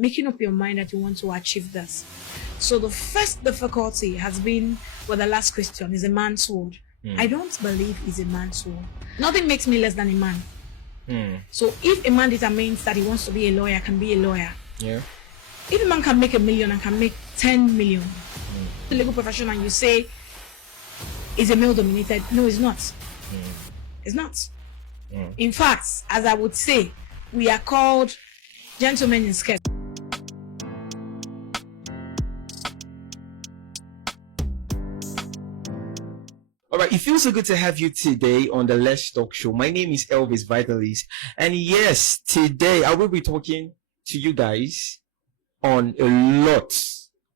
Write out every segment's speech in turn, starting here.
making up your mind that you want to achieve this. So the first difficulty has been with the last question, is a man's sword. I don't believe it's a man's sword. Nothing makes me less than a man. So if a man determines that he wants to be a lawyer, can be a lawyer. Yeah. If a man can make 1 million and can make 10 million, the legal profession, and you say is a male dominated, no, it's not. It's not. In fact, as I would say, we are called gentlemen in skirts. All right, it feels so good to have you today on the Let's Talk Show. My name is Elvis Vitalis, and yes, today I will be talking to you guys on a lot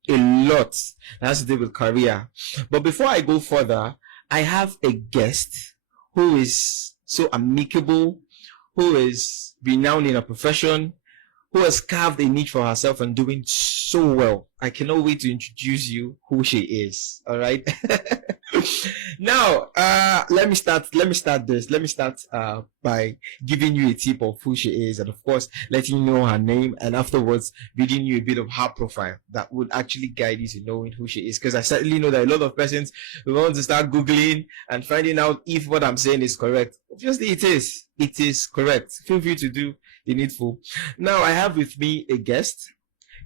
that has to do with career. But before I go further, I have a guest who is so amicable, who is renowned in a profession, who has carved a niche for herself and doing so well. I cannot wait to introduce you who she is. All right. Now, let me start by giving you a tip of who she is, and of course, letting you know her name, and afterwards, reading you a bit of her profile that would actually guide you to knowing who she is. Because I certainly know that a lot of persons will want to start Googling and finding out if what I'm saying is correct. Obviously, it is. It is correct. Feel free to do the needful. Now, I have with me a guest.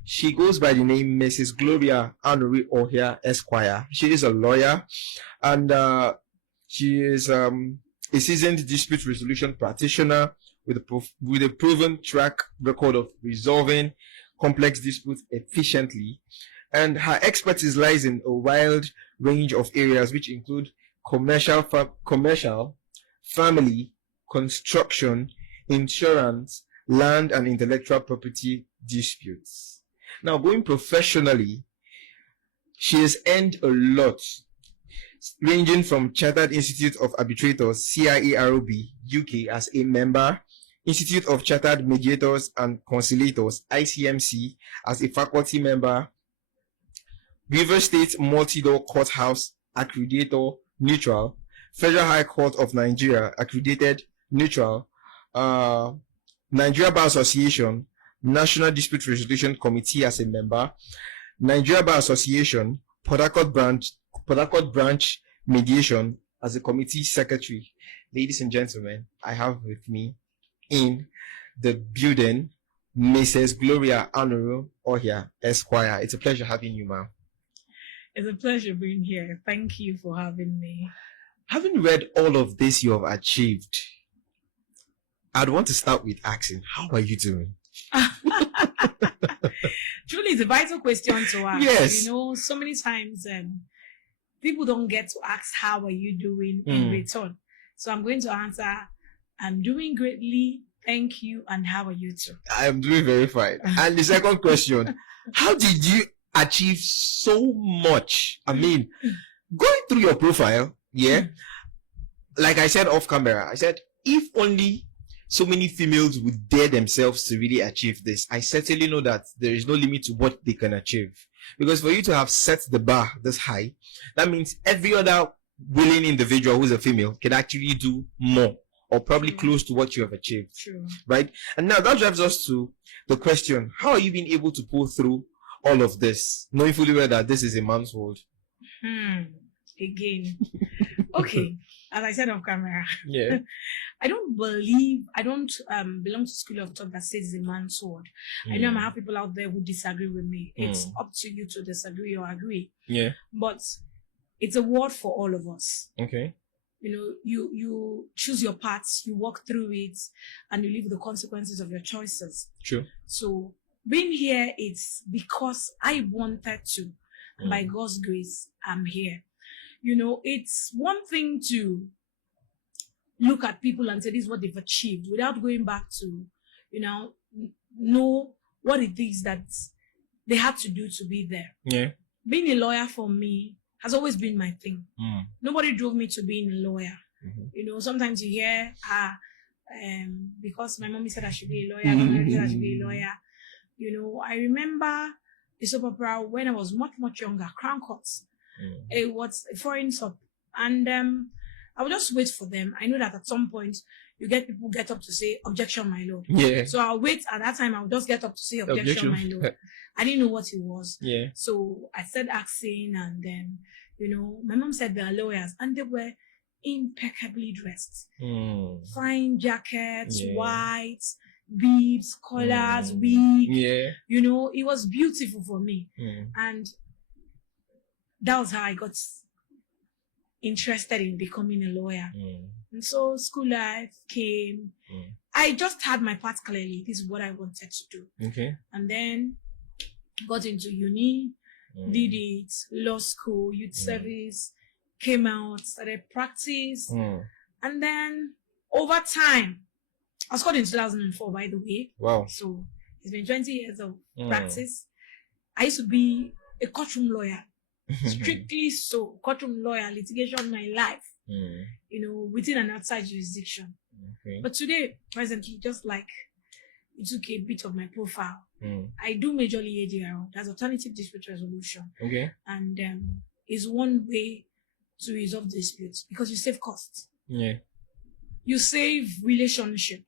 She goes by the name Mrs. Gloria Anuri Ohia Esquire. She is a lawyer, and she is a seasoned dispute resolution practitioner with a proven track record of resolving complex disputes efficiently. And her expertise lies in a wide range of areas, which include commercial, family, construction, insurance, land and intellectual property disputes. Now, going professionally, she has earned a lot, ranging from Chartered Institute of Arbitrators, CIAROB, UK, as a member, Institute of Chartered Mediators and Conciliators, ICMC, as a faculty member, River State Multi-Door Courthouse, Accreditor, Neutral, Federal High Court of Nigeria, Accredited, Neutral, Nigeria Bar Association, National Dispute Resolution Committee as a member, Nigeria Bar Association, Port Harcourt Branch Mediation as a committee secretary. Ladies and gentlemen, I have with me in the building Mrs. Gloria Anuri Ohia Esquire. It's a pleasure having you, ma'am. It's a pleasure being here. Thank you for having me. Having read all of this you have achieved, I'd want to start with asking, how are you doing? Truly, it's a vital question to ask. Yes. You know, so many times people don't get to ask, how are you doing in return? So I'm going to answer, I'm doing greatly, thank you, and how are you too? I am doing very fine. And the second question, how did you achieve so much? I mean, going through your profile, like I said off camera, I said, if only so many females would dare themselves to really achieve this, I certainly know that there is no limit to what they can achieve. Because for you to have set the bar this high, that means every other willing individual who's a female can actually do more, or probably close to what you have achieved. True. Right? And now that drives us to the question, how are you being able to pull through all of this, knowing fully well that this is a man's world? Again. Okay. As I said off camera. Yeah. I don't belong to school of thought that says it's a man's sword. I know I might have people out there who disagree with me. It's up to you to disagree or agree. Yeah. But it's a word for all of us. Okay. You know, you choose your paths, you walk through it, and you live with the consequences of your choices. True. So being here, it's because I wanted to. And by God's grace, I'm here. You know, it's one thing to look at people and say this is what they've achieved without going back to, know what it is that they had to do to be there. Yeah. Being a lawyer for me has always been my thing. Nobody drove me to being a lawyer. You know, sometimes you hear, because my mommy said I should be a lawyer, my mom said I should be a lawyer. You know, I remember the soap opera when I was much, much younger, Crown Courts. It was a foreign soap. And I would just wait for them. I know that at some point, you get people get up to say, objection, my lord. Yeah. So I'll wait. At that time, I'll just get up to say, objection, my lord. I didn't know what it was. Yeah. So I started asking, and then, my mom said there are lawyers, and they were impeccably dressed. Fine jackets, white, beads, collars, wig. Yeah. It was beautiful for me. And that was how I got interested in becoming a lawyer. And so school life came. I just had my path clearly. This is what I wanted to do. Okay. And then got into uni, did it, law school, youth service, came out, started practice. And then over time, I was called in 2004, by the way. Wow. So it's been 20 years of practice. I used to be a courtroom lawyer. Strictly so, courtroom lawyer, litigation, my life, within and outside jurisdiction. Okay. But today, presently, just like you took a bit of my profile, I do majorly ADR, that's alternative dispute resolution. Okay. And is one way to resolve disputes because you save costs. Yeah. You save relationship.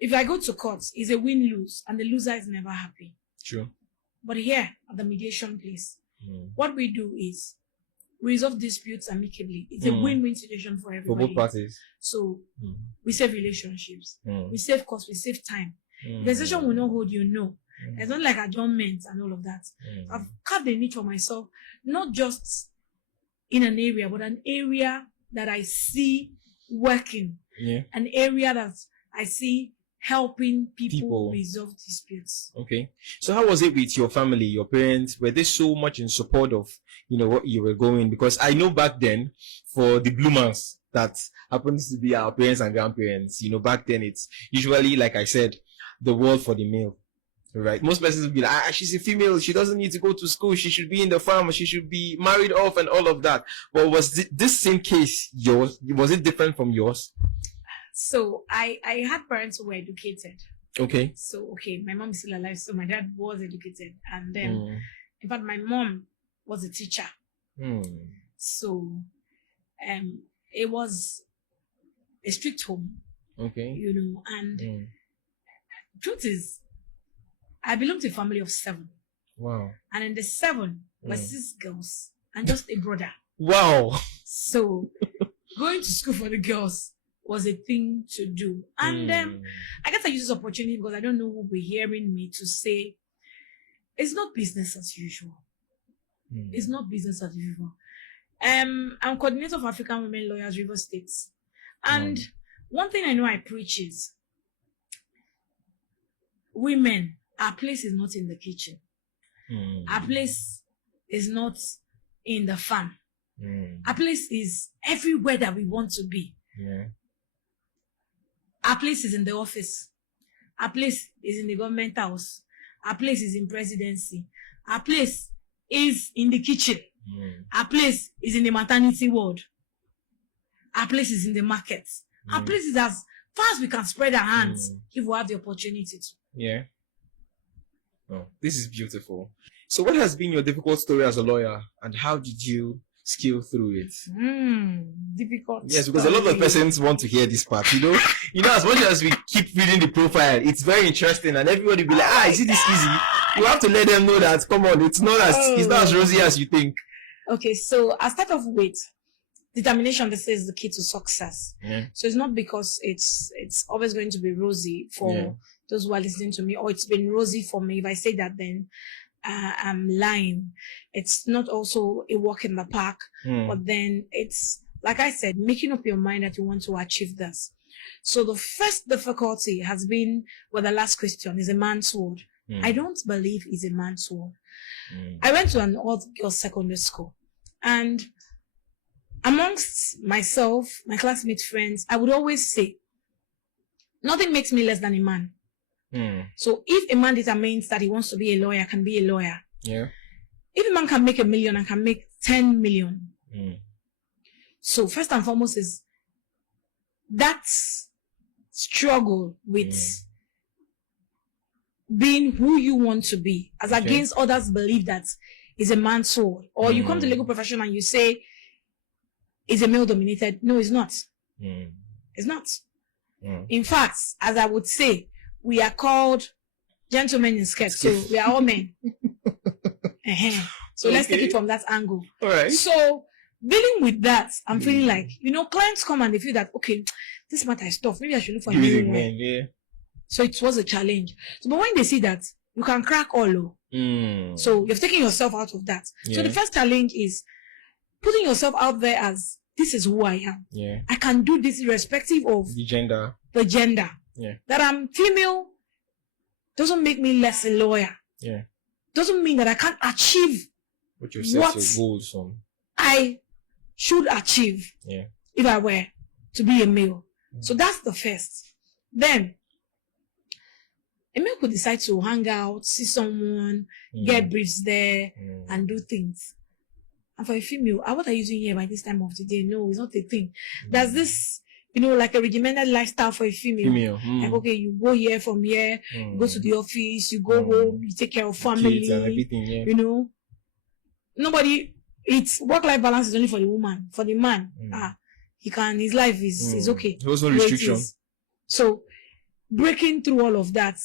If I go to court, it's a win-lose, and the loser is never happy. True. But here at the mediation place, what we do is resolve disputes amicably. It's a win-win situation for everybody. For both parties. So we save relationships, we save costs, we save time. The session will not hold you, no. It's not like adjournment and all of that. I've carved a niche for myself, not just in an area, but an area that I see working. Yeah. An area that I see helping people resolve disputes. Okay. So how was it with your family, your parents? Were they so much in support of, what you were going? Because I know back then, for the bloomers, that happens to be our parents and grandparents, back then it's usually, like I said, the world for the male. Right? Most persons will be like, she's a female, she doesn't need to go to school, she should be in the farm, she should be married off and all of that. But was this same case yours? Was it different from yours? So I had parents who were educated. Okay. So, my mom is still alive, so my dad was educated. And then, in fact, my mom was a teacher. So, it was a strict home. Okay. And truth is, I belong to a family of 7. Wow. And in the 7 were 6 girls and just a brother. Wow. So, going to school for the girls was a thing to do. And I guess I use this opportunity because I don't know who will be hearing me to say, it's not business as usual. It's not business as usual. I'm coordinator of African Women Lawyers, River State. And one thing I know I preach is, women, our place is not in the kitchen. Our place is not in the farm. Our place is everywhere that we want to be. Yeah. Our place is in the office. Our place is in the government house. Our place is in presidency. Our place is in the kitchen. Our place is in the maternity ward. Our place is in the market. Our place is as far as we can spread our hands if we have the opportunity to. Yeah. Oh, this is beautiful. So what has been your difficult story as a lawyer, and how did you scale through it? Difficult. Yes, because a lot of persons want to hear this part, as much as we keep reading the profile, it's very interesting, and everybody will be like, is it this easy? You have to let them know that, come on, it's not as rosy as you think. Okay, so I'll start off with determination. This is the key to success. Yeah. So it's not because it's always going to be rosy for those who are listening to me, or it's been rosy for me. If I say that, then I'm lying. It's not also a walk in the park, but then it's, like I said, making up your mind that you want to achieve this. So the first difficulty has been, the last question is a man's word. I don't believe it's a man's word. I went to an all-girls secondary school, and amongst myself, my classmate friends, I would always say, nothing makes me less than a man. So if a man determines that he wants to be a lawyer, can be a lawyer. Yeah. If a man can make $1 million and can make 10 million. So first and foremost is that struggle with being who you want to be, as against others believe that is a man's soul. Or you come to legal profession and you say it's a male dominated. No, it's not. It's not. In fact, as I would say, we are called gentlemen in skirts, so we are all men. So let's take it from that angle. All right. So dealing with that, I'm feeling like, clients come and they feel that, okay, this matter is tough. Maybe I should look for a new one. Yeah. So it was a challenge. So, but when they see that, you can crack all. So you've taken yourself out of that. Yeah. So the first challenge is putting yourself out there as, this is who I am. Yeah. I can do this irrespective of the gender. Yeah. That I'm female doesn't make me less a lawyer. Yeah. Doesn't mean that I can't achieve what you set your goals on. I should achieve. Yeah. If I were to be a male. So that's the first. Then a male could decide to hang out, see someone, get briefs there, and do things. And for a female, what are you doing here by this time of the day? No, it's not a thing. There's this, like a regimented lifestyle for a female. Like, okay, you go here from here, you go to the office, you go home, you take care of family. Kids and everything, It's work-life balance is only for the woman. For the man, his life is okay. There was no restriction. So, breaking through all of that.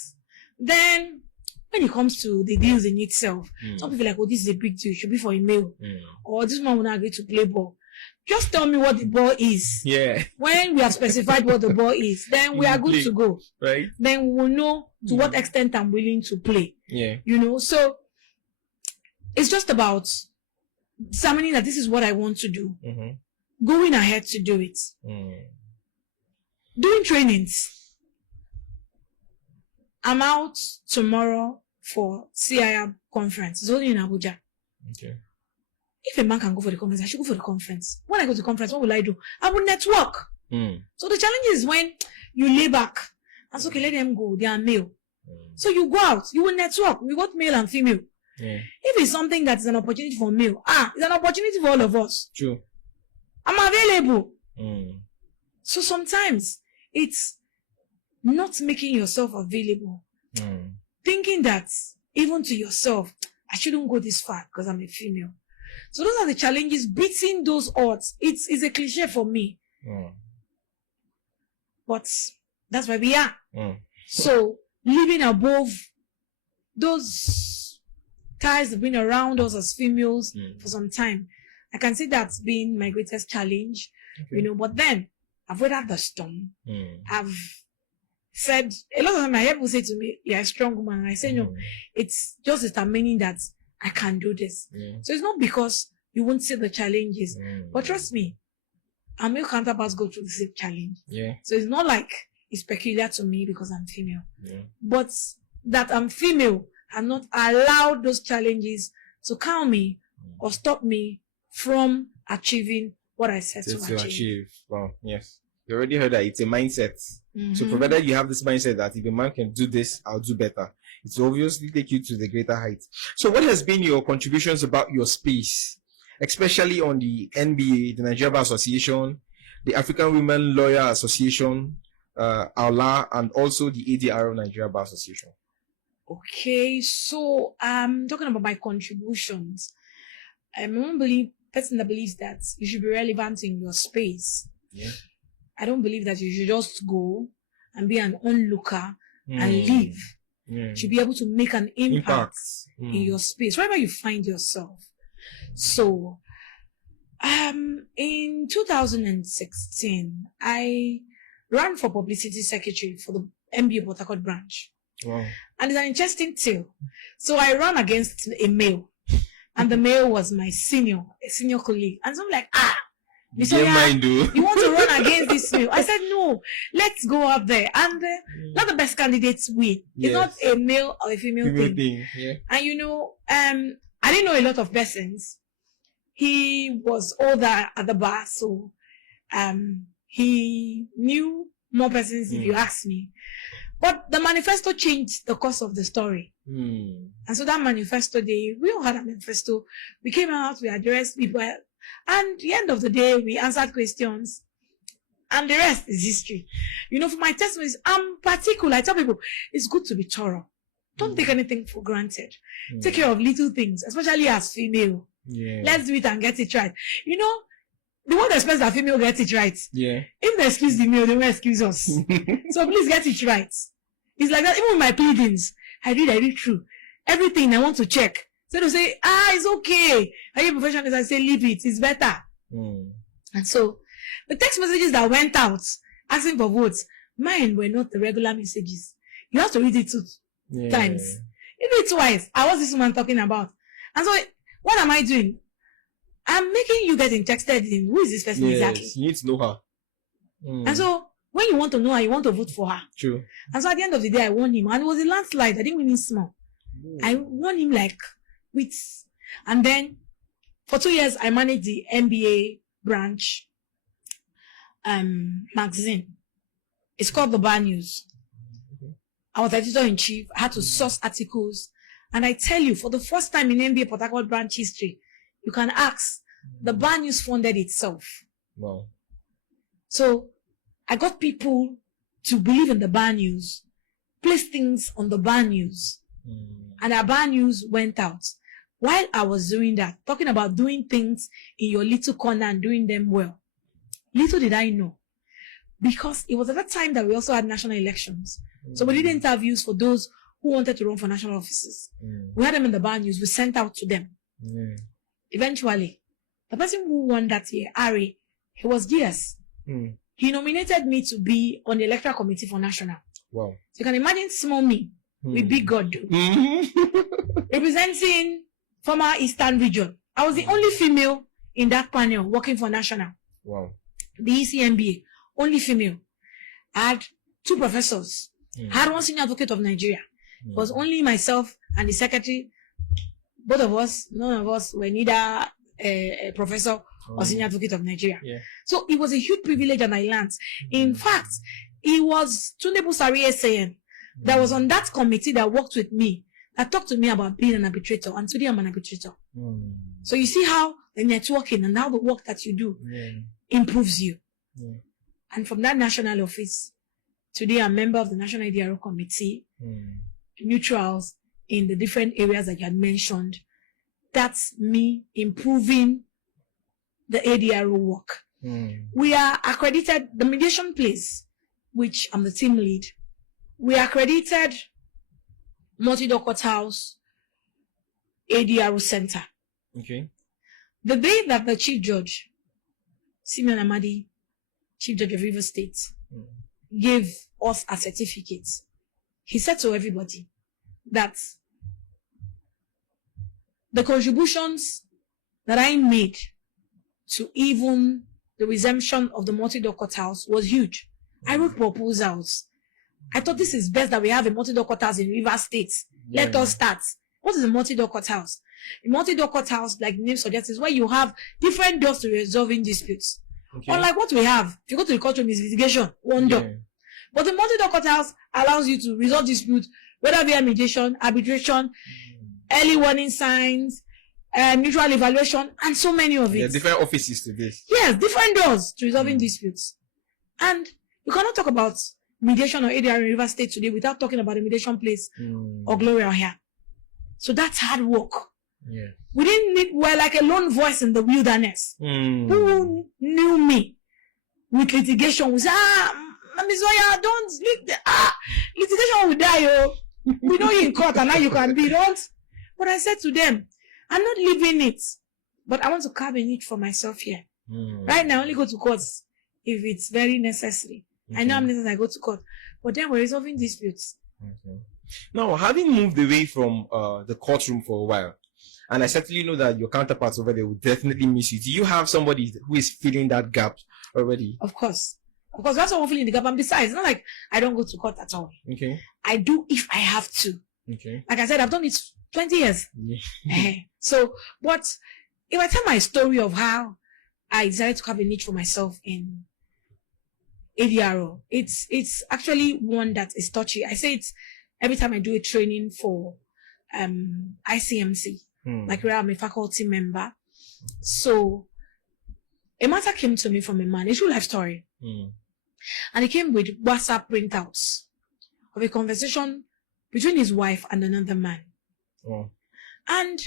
Then, when it comes to the deals in itself, some people are like, oh, this is a big deal. It should be for a male. Or this man will not agree to play ball. Just tell me what the ball is. Yeah. When we have specified what the ball is, then we are good to go. Right. Then we will know to what extent I'm willing to play. Yeah. So it's just about determining that this is what I want to do. Going ahead to do it. Doing trainings. I'm out tomorrow for CIR conference. It's only in Abuja. Okay. If a man can go for the conference, I should go for the conference. When I go to the conference, what will I do? I will network. So the challenge is when you lay back. That's okay, let them go. They are male. So you go out. You will network. We got male and female. Yeah. If it's something that is an opportunity for male, it's an opportunity for all of us. True. I'm available. So sometimes it's not making yourself available. Thinking that even to yourself, I shouldn't go this far because I'm a female. So those are the challenges, beating those odds. It's a cliche for me. But that's where we are. So living above those ties that have been around us as females for some time, I can say that's been my greatest challenge. Okay. But then I've weathered the storm. I've said a lot of time I hear people say to me, you're a strong woman. And I say, no, it's just determining that I can do this. So it's not because you won't see the challenges, but trust me, our male counterparts go through the same challenge. So it's not like it's peculiar to me because I'm female, but that I'm female has not allowed those challenges to cow me or stop me from achieving what I set to achieve. Wow, yes. You already heard that it's a mindset. So provided you have this mindset that if a man can do this, I'll do better, it will obviously take you to the greater heights. So what has been your contributions about your space, especially on the NBA, the Nigeria Bar Association, the African Women Lawyer Association, ALA, and also the ADR Nigeria Bar Association? Okay, so talking about my contributions, I'm a person that believes that you should be relevant in your space. I don't believe that you should just go and be an onlooker and leave. You should be able to make an impact in your space, wherever you find yourself. So, in 2016, I ran for publicity secretary for the MBA Port Harcourt branch. Wow. And it's an interesting tale. So I ran against a male, and the male was my senior colleague. And so I'm like, you want to run against this male? I said, no, let's go up there. And not the best candidates win. It's not a male or a female thing. And I didn't know a lot of persons. He was older at the bar, so he knew more persons if you ask me. But the manifesto changed the course of the story. And so that manifesto day, we all had a manifesto. We came out, we addressed people. And at the end of the day, we answered questions. And the rest is history. For my testimonies, I'm particular. I tell people, it's good to be thorough. Don't take anything for granted. Take care of little things, especially as female. Let's do it and get it right. the world expects that female get it right. Yeah. If they excuse the male, they will excuse us. So please get it right. It's like that. Even with my pleadings, I read through everything. I want to check. So they'll say, it's okay. Are you a professional? I say, leave it. It's better. And so the text messages that went out asking for votes, mine were not the regular messages. You have to read it 2 times. You read it twice. What's this woman talking about? And so what am I doing? I'm making you get interested in who is this person exactly. You need to know her. And so when you want to know her, you want to vote for her. True. And so at the end of the day, I won him. And it was a landslide. I didn't win him small. I won him like with. And then for 2 years, I managed the NBA branch magazine. It's called The Bar News. I was editor-in-chief. I had to source articles. And I tell you, for the first time in NBA Port Harcourt branch history, you can ask, the Bar News funded itself. Wow. So I got people to believe in the Bar News, place things on the Bar News. And our Bar News went out. While I was doing that, talking about doing things in your little corner and doing them well, little did I know. Because it was at that time that we also had national elections. So we did interviews for those who wanted to run for national offices. We had them in the Bar News. We sent out to them. Eventually, the person who won that year, Ari, he was GS. He nominated me to be on the electoral committee for national. Wow. So you can imagine small me with big God representing former Eastern region. I was the only female in that panel working for national. Wow. The ECMBA, only female. I had 2 professors. I had 1 senior advocate of Nigeria. It was only myself and the secretary. Both of us, none of us were neither a professor or senior advocate of Nigeria. So it was a huge privilege and I learned. In fact, it was Tunde Busari SAN that was on that committee that worked with me, that talked to me about being an arbitrator. And today I'm an arbitrator. So you see how the networking and how the work that you do improves you. And from that national office, today I'm a member of the National ADRO Committee, neutrals in the different areas that you had mentioned. That's me improving the ADRO work. We are accredited, the mediation place, which I'm the team lead, we are accredited multi-door courthouse ADRO center. Okay. The day that the Chief Judge, Simeon Amadi, Chief Judge of Rivers State, gave us a certificate, he said to everybody that the contributions that I made to even the resumption of the multi-door courthouse was huge. I wrote proposals. I thought this is best that we have a multi-door courthouse in Rivers State. Let us start. What is a multi-door courthouse? A multi-door courthouse, like the name suggests, is where you have different doors to resolving disputes. Unlike what we have, if you go to the courtroom, is litigation, one door. But the multi-door courthouse allows you to resolve disputes, whether via mediation, arbitration, early warning signs, mutual evaluation, and so many of it. Different offices to this. Yes, different doors to resolving disputes. And you cannot talk about mediation or ADR in River State today without talking about the mediation place or Gloria Ohia. So that's hard work. We didn't need, we're like a lone voice in the wilderness. Who knew me with litigation? We say, Ms. Zoya, don't, litigation will die, oh. We know you in court and now you can be, don't. But I said to them, I'm not leaving it, but I want to carve a niche for myself here. Right now, I only go to court if it's very necessary. I know how many times I go to court, but then we're resolving disputes. Now, having moved away from the courtroom for a while, and I certainly know that your counterparts over there will definitely miss you. Do you have somebody who is filling that gap already? Of course. Of course, that's someone filling the gap. And besides, it's not like I don't go to court at all. I do if I have to. Like I said, I've done it 20 years. So, but if I tell my story of how I decided to have a niche for myself in ADRO, it's actually one that is touchy. I say it every time I do a training for ICMC, like where I'm a faculty member. So a matter came to me from a man, a true life story. And it came with WhatsApp printouts of a conversation between his wife and another man. And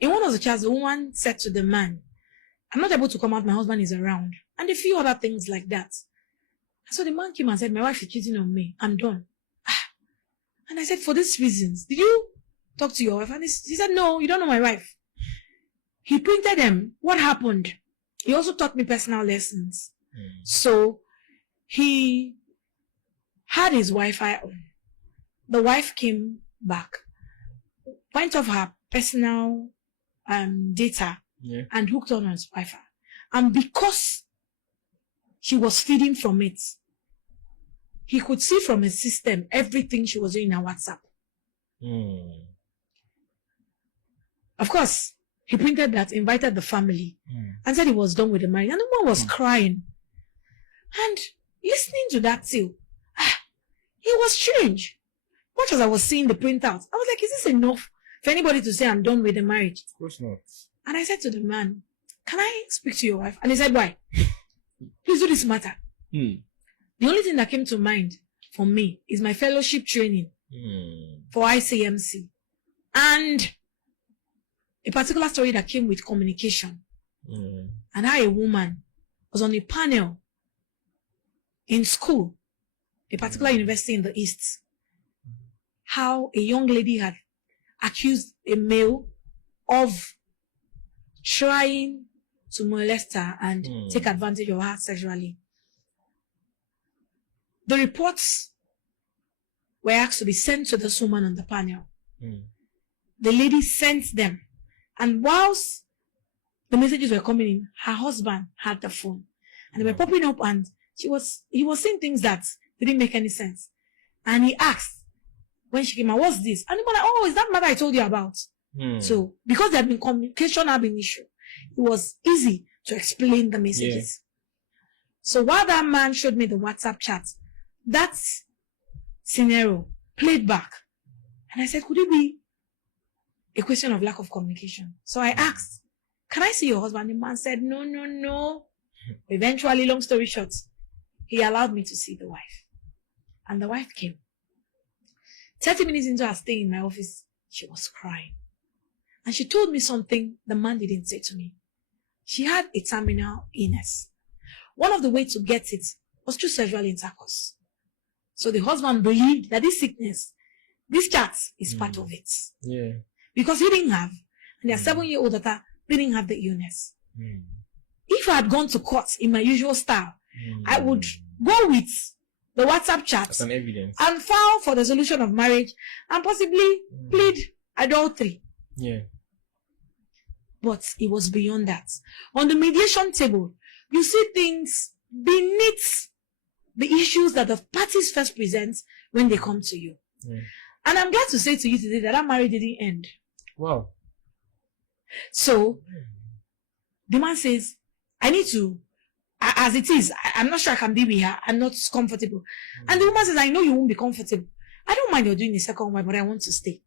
in one of the chats, the woman said to the man, I'm not able to come out, my husband is around. And a few other things like that. So the man came and said, my wife is cheating on me. I'm done. And I said, for these reasons, did you talk to your wife? And he said, no, you don't know my wife. He printed them. What happened? He also taught me personal lessons. So he had his Wi-Fi on. The wife came back, went off her personal data and hooked on his Wi-Fi. And because she was feeding from it, he could see from his system everything she was doing in her WhatsApp. Of course, he printed that, invited the family, and said he was done with the marriage. And the woman was crying. And listening to that too, it was strange. Much as I was seeing the printout, I was like, is this enough for anybody to say I'm done with the marriage? Of course not. And I said to the man, can I speak to your wife? And he said, why? Please do this matter. The only thing that came to mind for me is my fellowship training for ICMC. And a particular story that came with communication. And how a woman was on a panel in school, a particular university in the East. How a young lady had accused a male of trying to molest her and take advantage of her sexually. The reports were asked to be sent to this woman on the panel. The lady sent them. And whilst the messages were coming in, her husband had the phone. And they were popping up, and he was saying things that didn't make any sense. And he asked, when she came out, what's this? And the man, oh, is that matter I told you about? So, because there had been communication had been issue, it was easy to explain the messages. So while that man showed me the WhatsApp chat, that scenario played back. And I said, could it be a question of lack of communication? So I asked, can I see your husband? The man said, no. Eventually, long story short, he allowed me to see the wife. And the wife came. 30 minutes into her stay in my office, she was crying. And she told me something the man didn't say to me. She had a terminal illness. One of the ways to get it was through sexual intercourse. So the husband believed that this sickness, this cat, is part of it. Because he didn't have, and their 7-year-old daughter didn't have the illness. If I had gone to court in my usual style, I would go with the WhatsApp chat as an evidence and file for the solution of marriage and possibly plead adultery. But it was beyond that. On the mediation table, you see things beneath the issues that the parties first present when they come to you. And I'm glad to say to you today that our marriage didn't end. Wow. So, the man says, I need to, as it is, I'm not sure I can be with her. I'm not comfortable. And the woman says, I know you won't be comfortable. I don't mind you're doing the second wife, but I want to stay.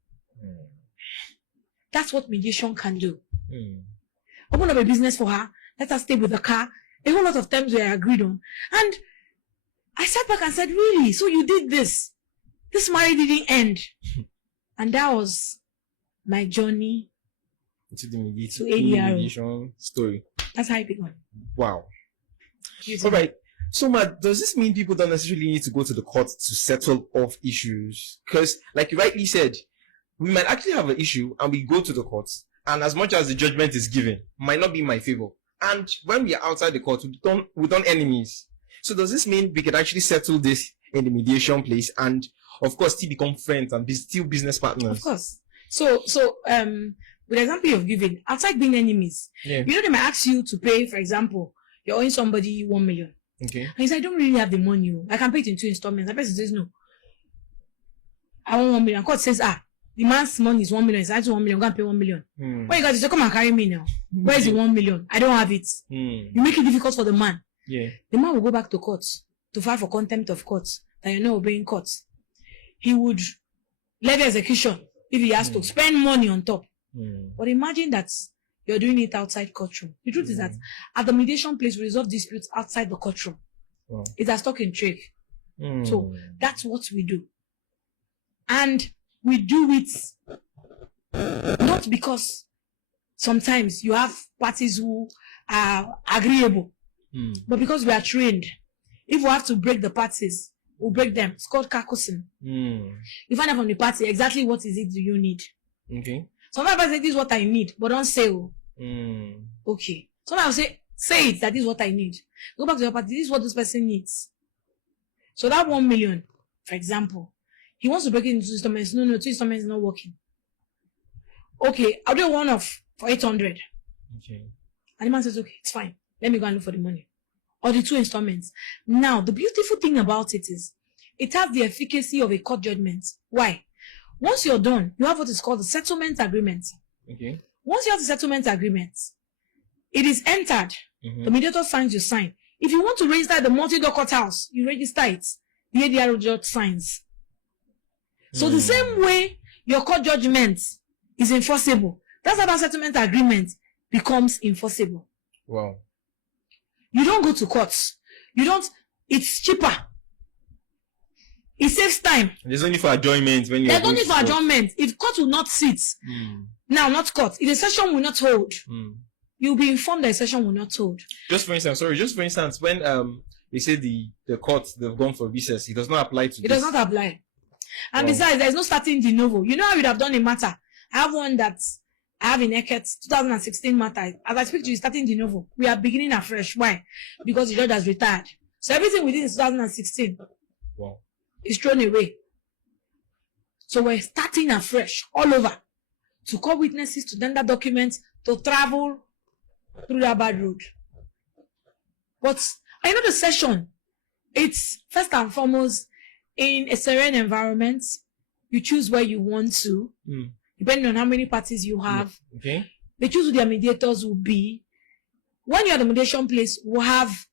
That's what mediation can do. Open up a business for her. Let her stay with the car. A whole lot of times we agreed on. And I sat back and said, really? So you did this? This marriage didn't end. And that was my journey to the mediation story. That's how it began. Wow. All right. So, does this mean people don't necessarily need to go to the court to settle off issues? Because, like you rightly said, we might actually have an issue and we go to the courts, and as much as the judgment is given, might not be in my favor. And when we are outside the court, we don't enemies. So does this mean we could actually settle this in the mediation place and, of course, still become friends and be still business partners? Of course. So, with the example you've given, outside being enemies, you know, they might ask you to pay, for example, you're owing somebody 1 million. Okay. And you say, I don't really have the money. I can pay it in 2 installments. The person says, no. I want 1 million. Court says, the man's money is 1 million. It's actually 1 million. I'm going to pay 1 million. When you guys say, come and carry me now. Where is the 1 million? I don't have it. You make it difficult for the man. The man will go back to court to file for contempt of court that you're not obeying court. He would levy execution if he has to spend money on top. But imagine that you're doing it outside courtroom. The truth is that at the mediation place, we resolve disputes outside the courtroom. It's a stock in trade. So that's what we do. And we do it not because sometimes you have parties who are agreeable. But because we are trained, if we have to break the parties, we'll break them. It's called kakusin. You find out from the party exactly what is it do you need. Okay. Sometimes I say this is what I need, but don't say okay. Sometimes I say it that this is what I need. Go back to your party, this is what this person needs. So that 1 million, for example, he wants to break it into 2 installments. No, 2 installments is not working. Okay, I'll do one off for 800. Okay. And the man says, okay, it's fine. Let me go and look for the money. Or the 2 installments. Now, the beautiful thing about it is, it has the efficacy of a court judgment. Why? Once you're done, you have what is called the settlement agreement. Okay. Once you have the settlement agreement, it is entered. The mediator signs, you sign. If you want to register the multi-door courthouse, you register it. The ADR judge signs. So the same way your court judgment is enforceable, that's how that settlement agreement becomes enforceable. Wow. You don't go to courts. You don't. It's cheaper. It saves time. There's only for adjournment when you. There's only for adjournment. If court will not sit, now not court. If the session will not hold, you'll be informed that the session will not hold. Just for instance, when they say the courts they've gone for recess, it does not apply to. It does not apply. And besides, there's no starting de novo. You know how you'd have done a matter. I have one that I have in Eket 2016 matter. As I speak to you, starting de novo. We are beginning afresh. Why? Because the judge has retired. So everything we did in 2016 is thrown away. So we're starting afresh all over to call witnesses, to tender documents, to travel through that bad road. But I know the session, it's first and foremost in a serene environment. You choose where you want to, depending on how many parties you have. Okay. They choose who their mediators will be. When you're at the mediation place, we'll have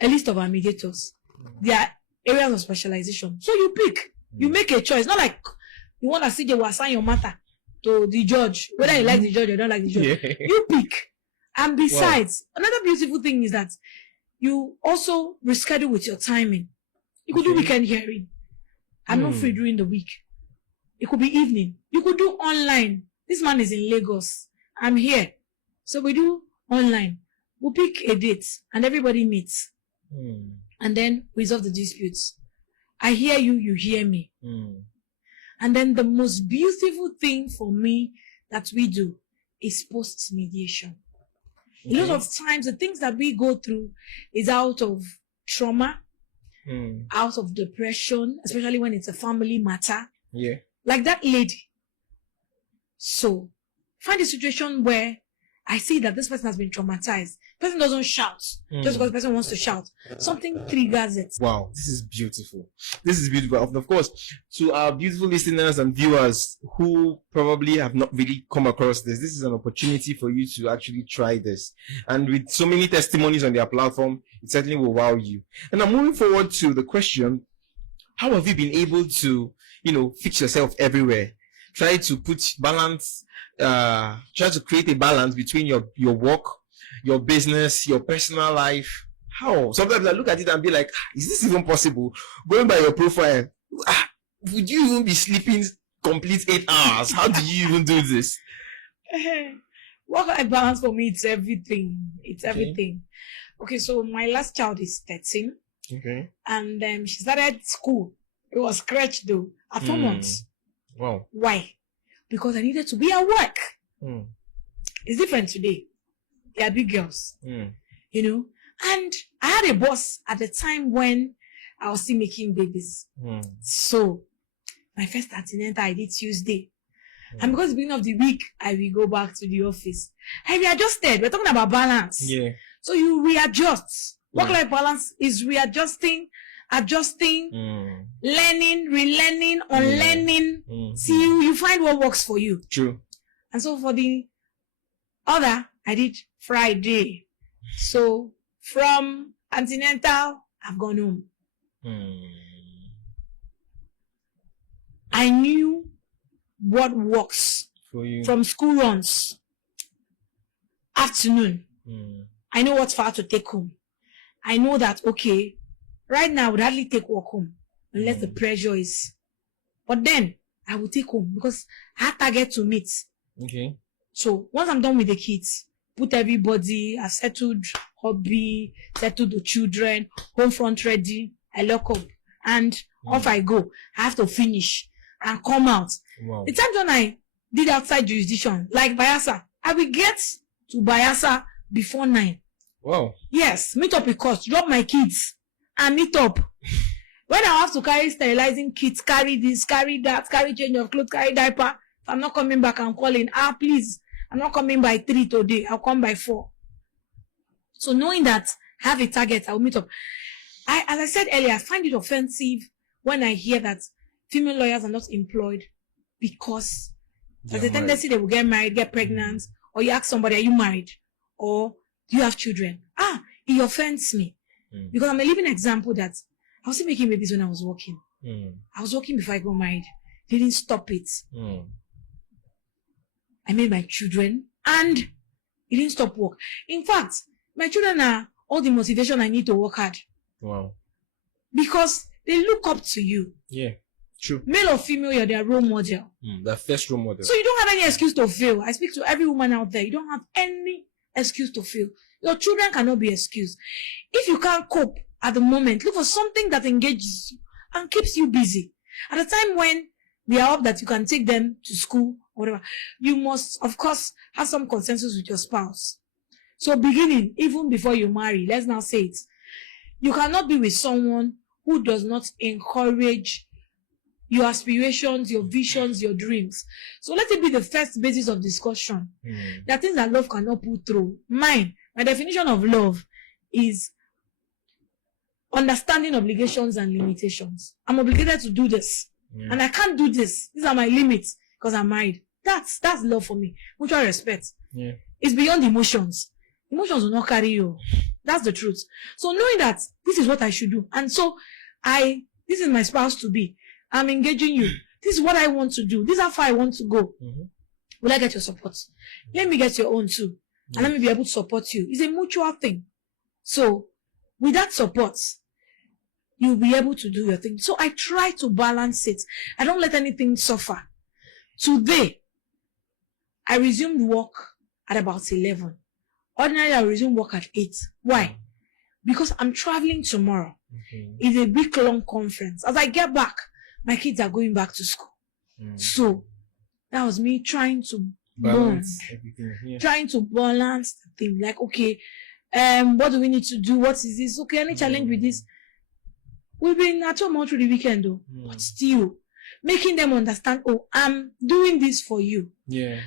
a list of our mediators. Their areas of specialization. So you pick. You make a choice. Not like you want to CJ will assign your matter to the judge, whether you like the judge or don't like the judge. You pick. And besides, another beautiful thing is that you also reschedule with your timing. You could do weekend hearing. I'm not free during the week. It could be evening. You could do online. This man is in Lagos. I'm here. So we do online. We'll pick a date and everybody meets. And then resolve the disputes. I hear you, you hear me. And then the most beautiful thing for me that we do is post-mediation. A lot of times, the things that we go through is out of trauma, out of depression, especially when it's a family matter. Yeah. Like that lady. So, find a situation where I see that this person has been traumatized. The person doesn't shout just because the person wants to shout. Something triggers it. Wow, this is beautiful. This is beautiful. Of course, to our beautiful listeners and viewers who probably have not really come across this is an opportunity for you to actually try this. And with so many testimonies on their platform, it certainly will wow you. And I'm moving forward to the question, how have you been able to, fix yourself everywhere? Try to put balance, try to create a balance between your work, your business, your personal life. How? Sometimes I look at it and be like, is this even possible? Going by your profile, would you even be sleeping complete 8 hours? How do you even do this? Work-life balance for me, it's everything. It's everything. Okay, so my last child is 13. Okay. And she started school. It was crèche though, at 4 months. Wow. Why? Because I needed to be at work. It's different today. They are big girls. And I had a boss at the time when I was still making babies. So my first antenatal I did Tuesday. And because at the beginning of the week, I will go back to the office. I readjusted. We're talking about balance. Yeah. So you readjust. Work-life balance is readjusting, adjusting, learning, relearning, unlearning. See, you find what works for you. True. And so for the other, I did Friday. So from antenatal, I've gone home. I knew what works for you. From school runs. Afternoon. I know what's far to take home. I know that, okay, right now I would hardly take work home unless the pressure is. But then I will take home because I have target to meet. Okay. So once I'm done with the kids, put everybody, I settled hobby, settled the children, home front ready, I lock up. And off I go. I have to finish and come out. Wow. The times when I did outside jurisdiction, like Bayelsa, I will get to Bayelsa before 9. Wow. Yes, meet up with cost, drop my kids and meet up. When I have to carry sterilizing kits, carry this, carry that, carry change of clothes, carry diaper, if I'm not coming back, I'm calling, please, I'm not coming by 3 today, I'll come by 4. So knowing that I have a target, I'll meet up. As I said earlier, I find it offensive when I hear that female lawyers are not employed because there's a tendency they will get married, get pregnant, or you ask somebody, are you married? Or do you have children? It offends me. Because I'm a living example that I was still making babies when I was working. I was working before I got married. Didn't stop it. I made my children and it didn't stop work. In fact, my children are all the motivation I need to work hard. Wow. Because they look up to you. Yeah, true. Male or female, you're their role model. The first role model. So you don't have any excuse to fail. I speak to every woman out there. You don't have any excuse to fail. Your children cannot be excused. If you can't cope at the moment, look for something that engages you and keeps you busy. At a time when they are up that you can take them to school or whatever, you must, of course, have some consensus with your spouse. So beginning, even before you marry, let's now say it, you cannot be with someone who does not encourage your aspirations, your visions, your dreams. So let it be the first basis of discussion. There are things that love cannot put through. My definition of love is understanding obligations and limitations. I'm obligated to do this. And I can't do this. These are my limits because I'm married. That's love for me. Mutual respect. It's beyond emotions. Emotions will not carry you. That's the truth. So knowing that this is what I should do. And so this is my spouse to be. I'm engaging you. This is what I want to do. This is how far I want to go. Will I get your support? Let me get your own too. And let me be able to support you. It's a mutual thing. So with that support, you'll be able to do your thing. So I try to balance it. I don't let anything suffer. Today, I resumed work at about 11. Ordinarily, I resume work at 8. Why? Because I'm traveling tomorrow. It's a big, long conference. As I get back, my kids are going back to school. So that was me trying to balance everything. Trying to balance the thing. Like, okay, what do we need to do? What is this? Okay, any challenge with this? We've been at home all through the weekend though. But still, making them understand, oh, I'm doing this for you.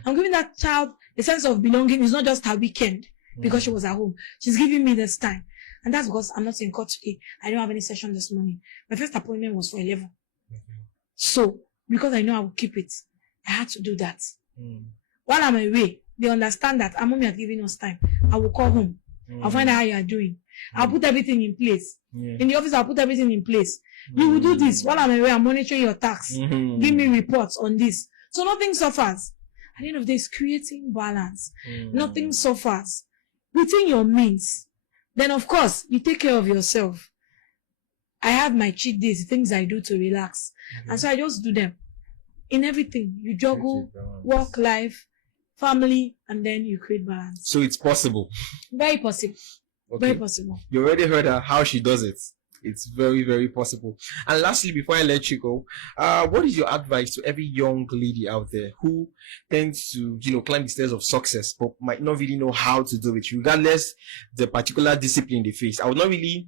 I'm giving that child a sense of belonging. It's not just her weekend because she was at home. She's giving me this time. And that's because I'm not in court today. I don't have any session this morning. My first appointment was for 11. So, because I know I will keep it, I had to do that. While I'm away, they understand that our mommy has given us time. I will call home. I'll find out how you are doing. I'll put everything in place. In the office, I'll put everything in place. You will do this. While I'm away, I'm monitoring your tasks. Give me reports on this. So nothing suffers. At the end of the day, it's creating balance. Nothing suffers. Within your means. Then, of course, you take care of yourself. I have my cheat days, things I do to relax. And so I just do them. In everything, you juggle, work, life, family, and then you create balance. So it's possible. Very possible. Okay. Very possible. You already heard her, how she does it. It's very, very possible. And lastly, before I let you go, what is your advice to every young lady out there who tends to, climb the stairs of success, but might not really know how to do it, regardless the particular discipline they face? I would not really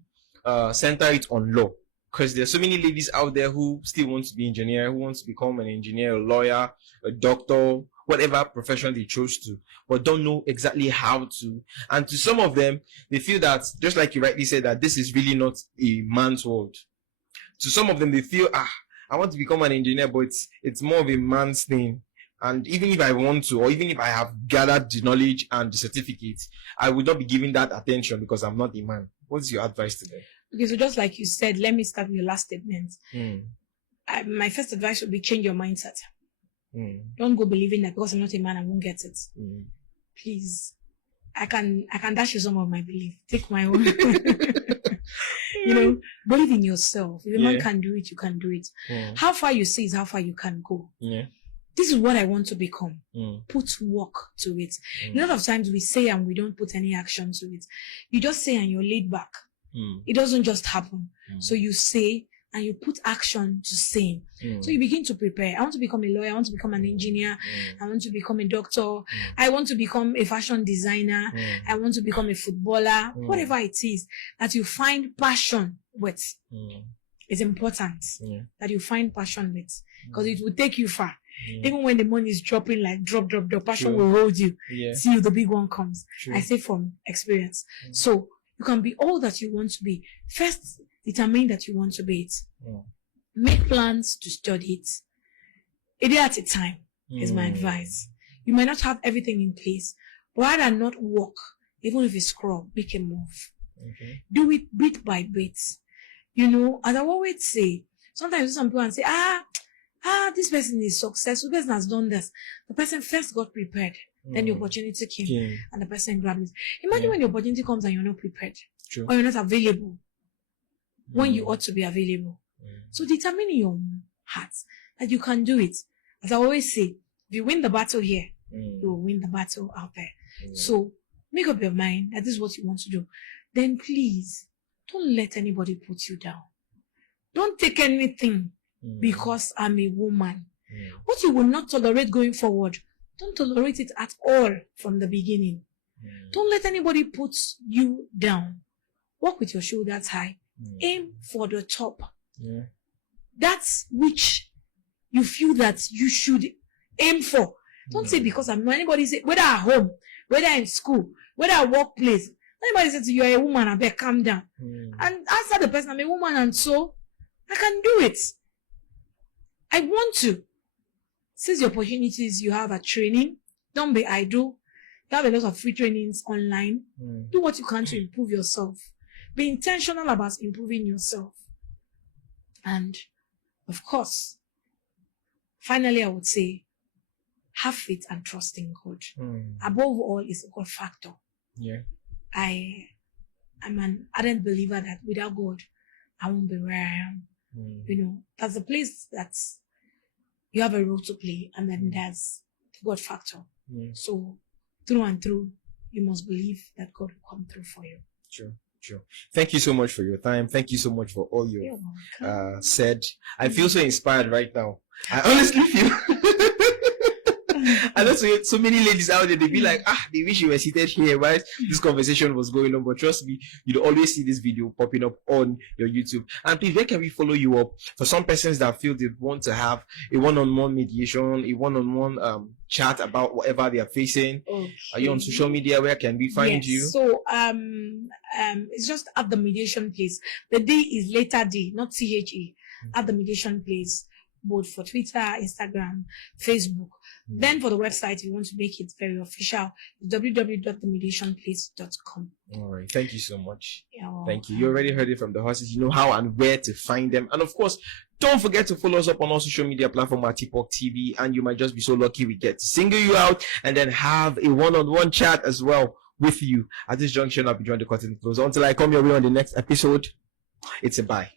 center it on law, because there's so many ladies out there who still want to be engineer, who wants to become an engineer, a lawyer, a doctor, whatever profession they chose to, but don't know exactly how to. And to some of them, they feel that, just like you rightly said, that this is really not a man's world. To some of them, they feel, I want to become an engineer, but it's more of a man's thing. And even if I want to, or even if I have gathered the knowledge and the certificate, I would not be giving that attention because I'm not a man. What's your advice to them? Okay, so just like you said, let me start with your last statement. My first advice would be change your mindset. Don't go believing that because I'm not a man, I won't get it. Please. I can dash you some of my belief. Take my own. Believe in yourself. If a man can do it, you can do it. How far you say is how far you can go. this is what I want to become. Mm. Put work to it. A lot of times we say and we don't put any action to it. You just say and you're laid back. It doesn't just happen. So you say and you put action to saying. So you begin to prepare. I want to become a lawyer. I want to become an engineer. I want to become a doctor. I want to become a fashion designer. I want to become a footballer. Whatever it is that you find passion with. It's important that you find passion with, because it will take you far. Even when the money is dropping, like drop, passion will hold you till the big one comes. I say from experience. So you can be all that you want to be. First, determine that you want to be it. Make plans to study it. A day at a time is my advice. You might not have everything in place, but rather not walk, even if it's scroll, make a move. Do it bit by bit. You know, as I always say, sometimes some people say, this person is successful, this person has done this. The person first got prepared, then the opportunity came, and the person grabbed it. Imagine when the opportunity comes and you're not prepared, or you're not available when you ought to be available. So determine in your heart that you can do it. As I always say, if you win the battle here, you will win the battle out there. So make up your mind that this is what you want to do. Then please, don't let anybody put you down. Don't take anything because I'm a woman. What you will not tolerate going forward, don't tolerate it at all from the beginning. Don't let anybody put you down. Walk with your shoulders high. Aim for the top. That's which you feel that you should aim for. Don't say because I'm not. Anybody say, whether at home, whether in school, whether at workplace, anybody says you're a woman, I better calm down. And answer the person, I'm a woman and so I can do it. I want to. Seize the opportunities you have at training. Don't be idle. You have a lot of free trainings online. Do what you can to improve yourself. Be intentional about improving yourself. And of course, finally, I would say, have faith and trust in God. Above all is a God factor. I'm an ardent believer that without God, I won't be where I am. You know, that's a place that you have a role to play, and then there's the God factor. So, through and through, you must believe that God will come through for you. Sure. Thank you so much for your time. Thank you so much for all you said. I feel so inspired right now. I honestly feel. I know so many ladies out there, they be like, they wish you were seated here, right? This conversation was going on, but trust me, you'll always see this video popping up on your YouTube. And please, where can we follow you up? For some persons that feel they want to have a one-on-one mediation, a one-on-one chat about whatever they are facing. Are you on social media? Where can we find you? So it's just at the mediation place. The D is letter D, not CHE. At the mediation place, both for Twitter, Instagram, Facebook. Then for the website, if you want to make it very official, www.themediationplace.com. All right. Thank you so much. Thank you. You already heard it from the horses. You know how and where to find them. And of course, don't forget to follow us up on all social media platforms at Tipok TV. And you might just be so lucky we get to single you out and then have a one-on-one chat as well with you. At this junction, I'll be joining the curtain close. Until I come your way on the next episode, it's a bye.